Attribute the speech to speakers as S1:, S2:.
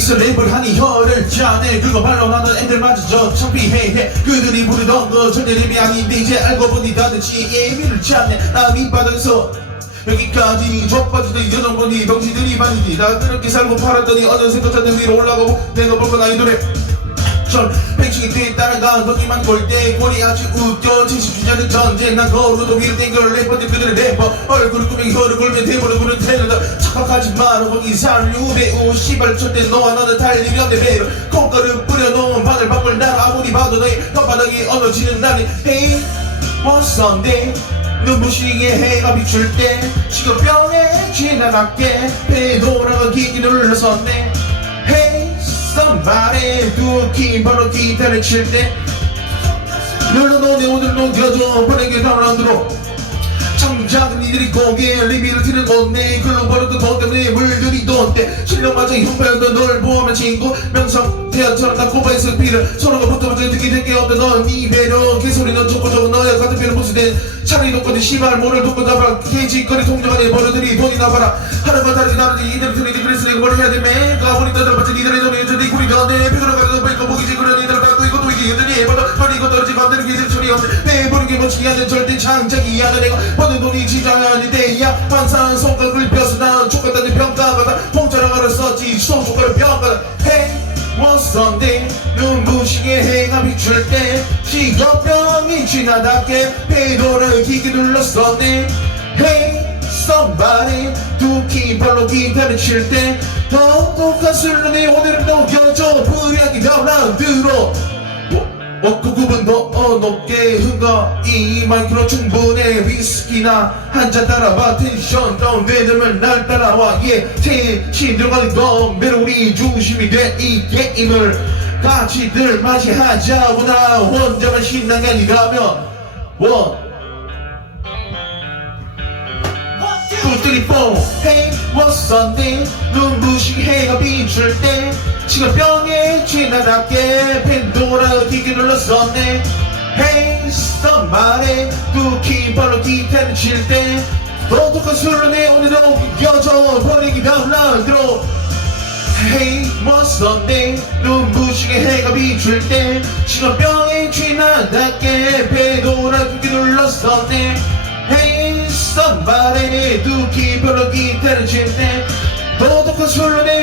S1: 여기서 랩을 하니 혀를 짜내. 그거 발로 나는 애들마저 저 창피해해. 그들이 부르던 거 절대 랩이 아닌데 이제 알고 보니 다들 지의 의미를 찾네. 나 밑바닥에서 여기까지 좁아지던 여정보니 덩치들이 반이니 나 그렇게 살고 팔았더니 어느새 걷자는 위로 올라가고 내가 볼건 아이돌의 전 팽충이 뒤에 따라가 거기만 골대 골이 아주 웃겨. 70주년의 전쟁 난 거울도 위를 땡겨 래퍼들 그들의 래퍼. 얼굴을 꾸며 혀를 텔레더 착각 하지 마라 거기 살류 배우 시발 절대 너와 나는 달리 없네. 배로 콩가루 뿌려놓은 바늘방울 날 아무리 봐도 너의 혓바닥이 어너지는 날이 Hey what's Sunday. 눈부시게 해가 비출 때 시급병에 지나갈게. 배 돌아가기 눌러섰네. Hey somebody. 두키 바로 기타를 칠때. 눌러도 내 오늘 녹여줘 보내게 다운라운드로 창작은 이들이 고개 리뷰를 들은 건데 글로 버렸던 돈 때문에 물들이 돈때 실력마저 흉배였던 널 보면 친구 명성 대화처럼 나 코바에서 피를. 서로가 붙어보자 듣게 될게 없던 넌네 배려 개소리는 좋고 저거 너야. 같은 배를 무시된 차라리 놓고도 시발 뭐를 놓고 잡아. 개짓거리 통정하니 버려들이 돈이 나 봐라 하루가 다르게 다르게 이들 들이지 그래서 내가 뭘 해야 돼? 매가 보니 떠들어봤지 니들의 돈이 여전히 구리 너네 배그러 가려도 뺏고 보기지 이 소리 없네. 내버린 게 멋지게 하는 절대 장작이 아니야 내가 버는 돈이 지장하니 대야. 반사한 손가락을 펴서 난 족같다는 평가받아 공짜로 알았었지. 손족가를 평가다 Hey One Sunday 눈부시게 해가 비출 때 직업병이 지나답게 배도를 깊게 눌렀었네. Hey somebody 두키 발로 기타를 칠때 똑똑한 술로내 오늘은 녹여줘. 불량이 다운라운드로 먹고 굽은 더 높게 흥거. 이 마이크로 충분해. 위스키나 한 잔 따라봐. 텐션 다운. 내들면 날 따라와. 예 텐신 들어가는 건 메로리 중심이 돼. 이 게임을 같이들 맞이하자 나. 혼자만 신나게 아니라면 원 four. Hey, what's Sunday? 눈부시게 해가 비출 때. 시간병에 지나답게. 팬도라 눌렀었네 Hey, somebody 두키 발로 기타를 칠때 똑똑한 술로 내 오늘도 이겨줘 버리기 다음 라운드로 Hey, what's Sunday? 눈부시게 해가 비출 때 시간병에 지나답게. 배도라 기기 눌렀었네 Hey, somebody 기타를 칠때 똑똑한 술로 내